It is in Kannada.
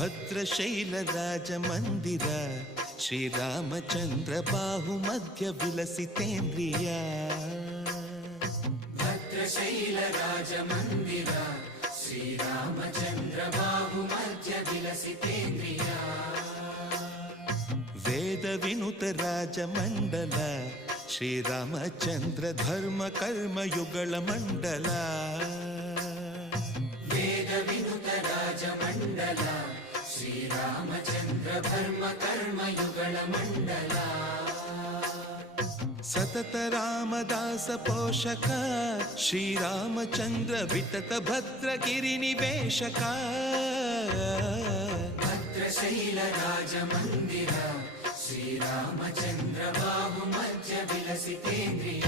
ಭದ್ರಶೈಲ ರಾಜ ಮಂದಿರ ಶ್ರೀರಾಮಚಂದ್ರ ಬಾಹು ಮಧ್ಯ ವಿಲಸಿತೇಂದ್ರಿಯ ಭದ್ರಶೈಲ ರಾಜ ಮಂದಿರ ಶ್ರೀರಾಮಚಂದ್ರ ಬಾಹು ಮಧ್ಯ ವಿಲಸಿತೇಂದ್ರಿಯ ವೇದ ವಿನುತ ರಾಜ ಮಂಡಲ ಶ್ರೀರಾಮಚಂದ್ರ ಧರ್ಮ ಕರ್ಮ ಯುಗಳ ಮಂಡಲ ವೇದ ವಿನುತ ರಾಜ ಮಂಡಲ ಶ್ರೀರಾಮಚಂದ್ರ ಧರ್ಮ ಕರ್ಮ ಯುಗಳ ಮಂಡಲ ಸತತ ರಾಮದಾಸ ಪೋಷಕ ಶ್ರೀರಾಮಚಂದ್ರ ವಿತತ ಭದ್ರಗಿರಿ ನಿವೇಶಕ ಭದ್ರಶೈಲ ರಾಜ ಮಂದಿರ ಶ್ರೀರಾಮಚಂದ್ರ ಬಾಹು ಮಧ್ಯ ವಿಲಸಿತೇಂದ್ರಿಯ